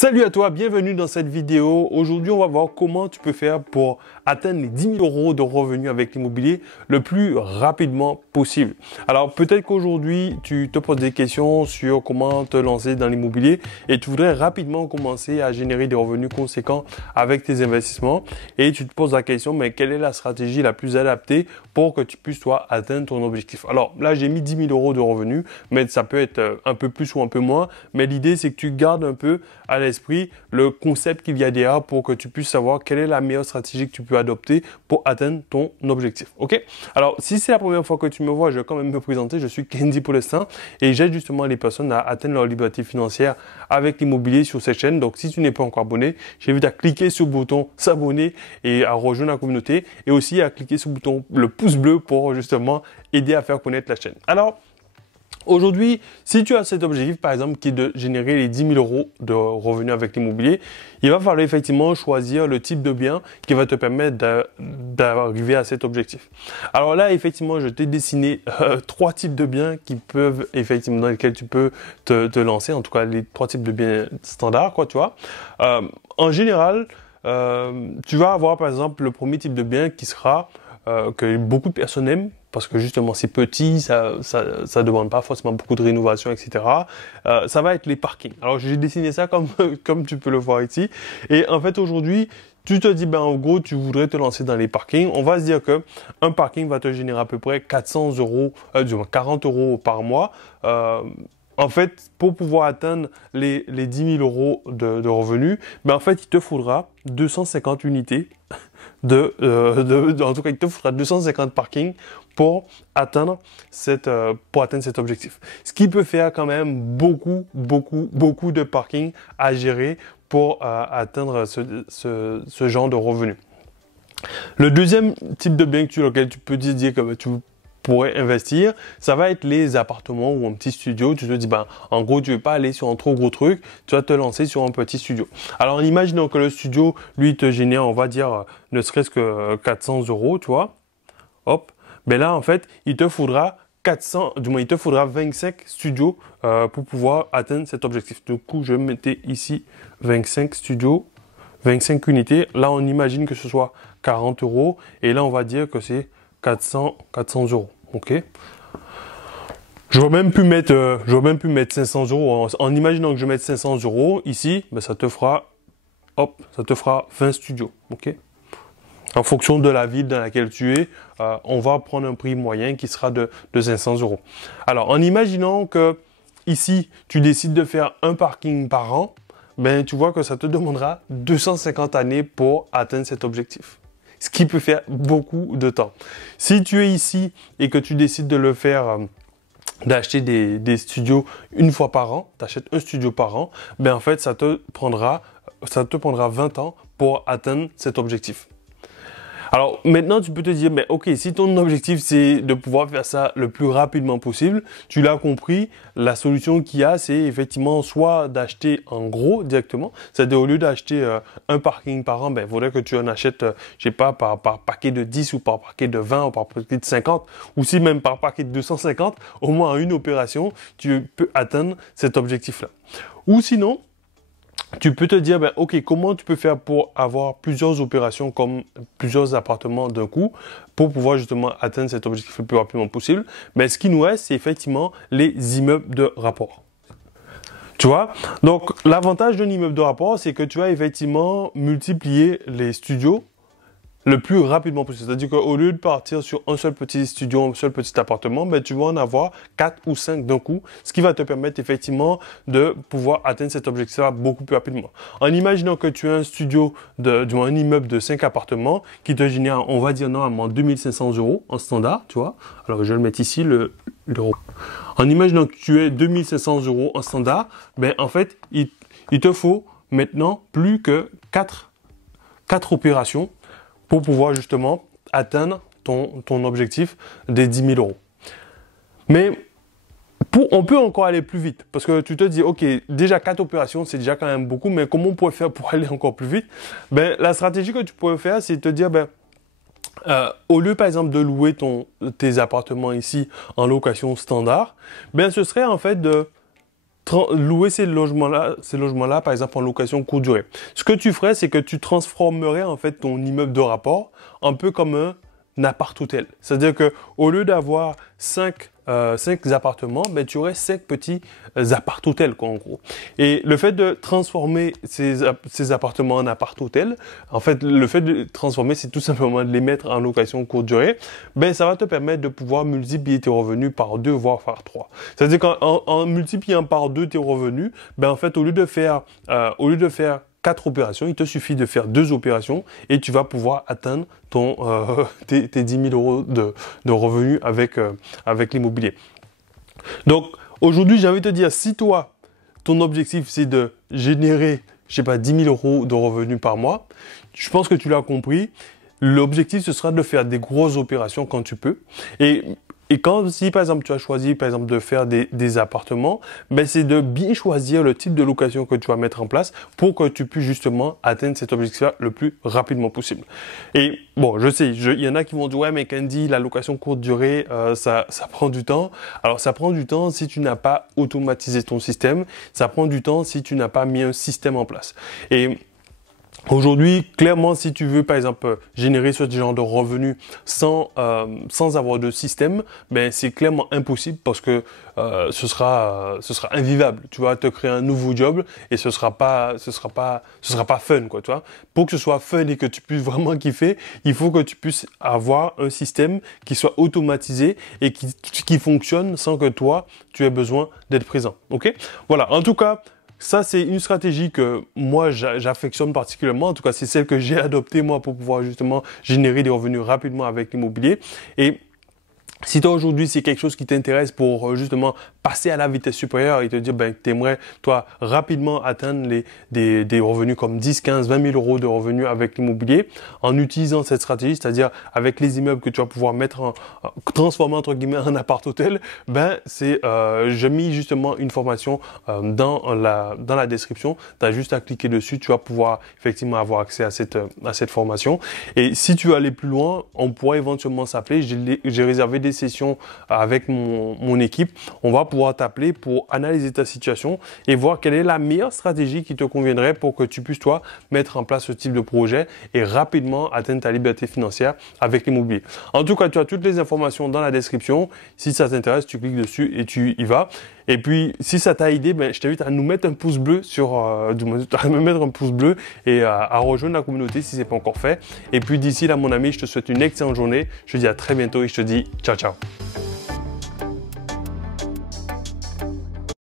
Salut à toi, bienvenue dans cette vidéo. Aujourd'hui, on va voir comment tu peux faire pour atteindre les 10 000 euros de revenus avec l'immobilier le plus rapidement possible. Alors, peut-être qu'aujourd'hui, tu te poses des questions sur comment te lancer dans l'immobilier et tu voudrais rapidement commencer à générer des revenus conséquents avec tes investissements. Et tu te poses la question, mais quelle est la stratégie la plus adaptée pour que tu puisses, toi, atteindre ton objectif? Alors, là, j'ai mis 10 000 euros de revenus, mais ça peut être un peu plus ou un peu moins. Mais l'idée, c'est que tu gardes un peu à l'esprit le concept qu'il y a derrière pour que tu puisses savoir quelle est la meilleure stratégie que tu peux adopter pour atteindre ton objectif. Ok? Alors, si c'est la première fois que tu me vois, je vais quand même me présenter. Je suis Kenzie Paulestin et j'aide justement les personnes à atteindre leur liberté financière avec l'immobilier sur cette chaîne. Donc, si tu n'es pas encore abonné, j'invite à cliquer sur le bouton s'abonner et à rejoindre la communauté et aussi à cliquer sur le bouton le pouce bleu pour justement aider à faire connaître la chaîne. Alors, aujourd'hui, si tu as cet objectif, par exemple, qui est de générer les 10 000 euros de revenus avec l'immobilier, il va falloir effectivement choisir le type de bien qui va te permettre d'arriver à cet objectif. Alors là, effectivement, je t'ai dessiné trois types de biens qui peuvent, effectivement, dans lesquels tu peux te lancer. En tout cas, les trois types de biens standards, quoi, tu vois. En général, tu vas avoir, par exemple, le premier type de bien qui sera que beaucoup de personnes aiment, parce que justement c'est petit, ça demande pas forcément beaucoup de rénovation, etc. Ça va être les parkings. Alors j'ai dessiné ça comme tu peux le voir ici. Et en fait aujourd'hui, tu te dis, ben en gros, tu voudrais te lancer dans les parkings. On va se dire que un parking va te générer à peu près 400 euros, 40 euros par mois. En fait, pour pouvoir atteindre les 10 000 euros de revenus, ben en fait, il te faudra 250 unités en tout cas, il te faudra 250 parkings pour atteindre cet objectif. Ce qui peut faire quand même beaucoup de parkings à gérer pour atteindre ce genre de revenus. Le deuxième type de bien sur lequel tu peux te dire que tu pourrais investir, ça va être les appartements ou un petit studio. Tu te dis, ben, en gros, tu veux pas aller sur un trop gros truc, tu vas te lancer sur un petit studio. Alors, imaginons que le studio, lui, te génère, on va dire, ne serait-ce que 400 euros, tu vois. Hop. Ben là, en fait, il te faudra 25 studios pour pouvoir atteindre cet objectif. Du coup, je mettais ici 25 studios, 25 unités. Là, on imagine que ce soit 40 euros. Et là, on va dire que c'est 400 euros. Ok. Je vais même plus mettre 500 euros. En imaginant que je mette 500 euros ici, ben ça te fera 20 studios. Ok. En fonction de la ville dans laquelle tu es, on va prendre un prix moyen qui sera de 500 euros. Alors, en imaginant que ici, tu décides de faire un parking par an, ben, tu vois que ça te demandera 250 années pour atteindre cet objectif. Ce qui peut faire beaucoup de temps. Si tu es ici et que tu décides de le faire, d'acheter des studios une fois par an, tu achètes un studio par an, ben en fait, ça te prendra 20 ans pour atteindre cet objectif. Alors maintenant, tu peux te dire, mais ok, si ton objectif c'est de pouvoir faire ça le plus rapidement possible, tu l'as compris, la solution qu'il y a, c'est effectivement soit d'acheter en gros directement, c'est-à-dire au lieu d'acheter un parking par an, ben il faudrait que tu en achètes, je sais pas, par paquet de 10 ou par paquet de 20 ou par paquet de 50, ou si même par paquet de 250, au moins en une opération, tu peux atteindre cet objectif-là. Ou sinon, tu peux te dire, ben, ok, comment tu peux faire pour avoir plusieurs opérations comme plusieurs appartements d'un coup pour pouvoir justement atteindre cet objectif le plus rapidement possible. Ben, ce qui nous reste, c'est effectivement les immeubles de rapport. Tu vois? Donc, l'avantage d'un immeuble de rapport, c'est que tu vas effectivement multiplier les studios le plus rapidement possible. C'est-à-dire qu'au lieu de partir sur un seul petit studio, un seul petit appartement, ben, tu vas en avoir 4 ou 5 d'un coup, ce qui va te permettre effectivement de pouvoir atteindre cet objectif-là beaucoup plus rapidement. En imaginant que tu as un studio, un immeuble de 5 appartements qui te génère, on va dire normalement 2500 euros en standard, tu vois. Alors, je vais le mettre ici, l'euro. En imaginant que tu aies 2500 euros en standard, ben, en fait, il te faut maintenant plus que 4 opérations pour pouvoir justement atteindre ton objectif des 10 000 euros. Mais on peut encore aller plus vite parce que tu te dis, ok, déjà 4 opérations, c'est déjà quand même beaucoup, mais comment on pourrait faire pour aller encore plus vite? Ben, la stratégie que tu pourrais faire, c'est te dire, ben, au lieu par exemple de louer tes appartements ici en location standard, ben, ce serait en fait de louer ces logements-là, par exemple, en location courte durée. Ce que tu ferais, c'est que tu transformerais en fait ton immeuble de rapport un peu comme un appart-hôtel. C'est-à-dire que au lieu d'avoir 5 appartements, ben, tu aurais 5 petits appart-hôtels, en gros. Et le fait de transformer ces appartements en appart-hôtel, en fait, le fait de transformer, c'est tout simplement de les mettre en location courte durée, ben, ça va te permettre de pouvoir multiplier tes revenus par 2, voire par 3. C'est-à-dire qu'en multipliant par 2 tes revenus, ben, en fait, au lieu de faire 4 opérations, il te suffit de faire 2 opérations et tu vas pouvoir atteindre tes 10 000 euros de revenus avec l'immobilier. Donc, aujourd'hui, j'ai envie de te dire, si toi, ton objectif, c'est de générer, je sais pas, 10 000 euros de revenus par mois, je pense que tu l'as compris. L'objectif, ce sera de faire des grosses opérations quand tu peux. Et si par exemple tu as choisi par exemple de faire des appartements, ben c'est de bien choisir le type de location que tu vas mettre en place pour que tu puisses justement atteindre cet objectif-là le plus rapidement possible. Et bon, je sais, il y en a qui vont dire ouais mais Candy, la location courte durée, ça prend du temps. Alors ça prend du temps si tu n'as pas automatisé ton système, ça prend du temps si tu n'as pas mis un système en place. Et aujourd'hui, clairement, si tu veux, par exemple, générer ce genre de revenus sans avoir de système, ben c'est clairement impossible parce que ce sera invivable. Tu vas te créer un nouveau job et ce sera pas fun, quoi, tu vois. Pour que ce soit fun et que tu puisses vraiment kiffer, il faut que tu puisses avoir un système qui soit automatisé et qui fonctionne sans que toi, tu aies besoin d'être présent. Ok? Voilà. En tout cas, ça, c'est une stratégie que moi, j'affectionne particulièrement. En tout cas, c'est celle que j'ai adoptée, moi, pour pouvoir justement générer des revenus rapidement avec l'immobilier. Et si toi, aujourd'hui, c'est quelque chose qui t'intéresse pour justement passer à la vitesse supérieure et te dire ben, que tu aimerais, toi, rapidement atteindre des revenus comme 10, 15, 20 000 euros de revenus avec l'immobilier en utilisant cette stratégie, c'est-à-dire avec les immeubles que tu vas pouvoir transformer entre guillemets en appart-hôtel, ben, j'ai mis justement une formation dans la description. Tu as juste à cliquer dessus, tu vas pouvoir effectivement avoir accès à cette formation. Et si tu veux aller plus loin, on pourrait éventuellement s'appeler. J'ai réservé des sessions avec mon équipe. On va pouvoir t'appeler pour analyser ta situation et voir quelle est la meilleure stratégie qui te conviendrait pour que tu puisses, toi, mettre en place ce type de projet et rapidement atteindre ta liberté financière avec l'immobilier. En tout cas, tu as toutes les informations dans la description. Si ça t'intéresse, tu cliques dessus et tu y vas. Et puis, si ça t'a aidé, ben, je t'invite à nous mettre un pouce bleu à me mettre un pouce bleu et à rejoindre la communauté si c'est pas encore fait. Et puis, d'ici là, mon ami, je te souhaite une excellente journée. Je te dis à très bientôt et je te dis ciao, ciao.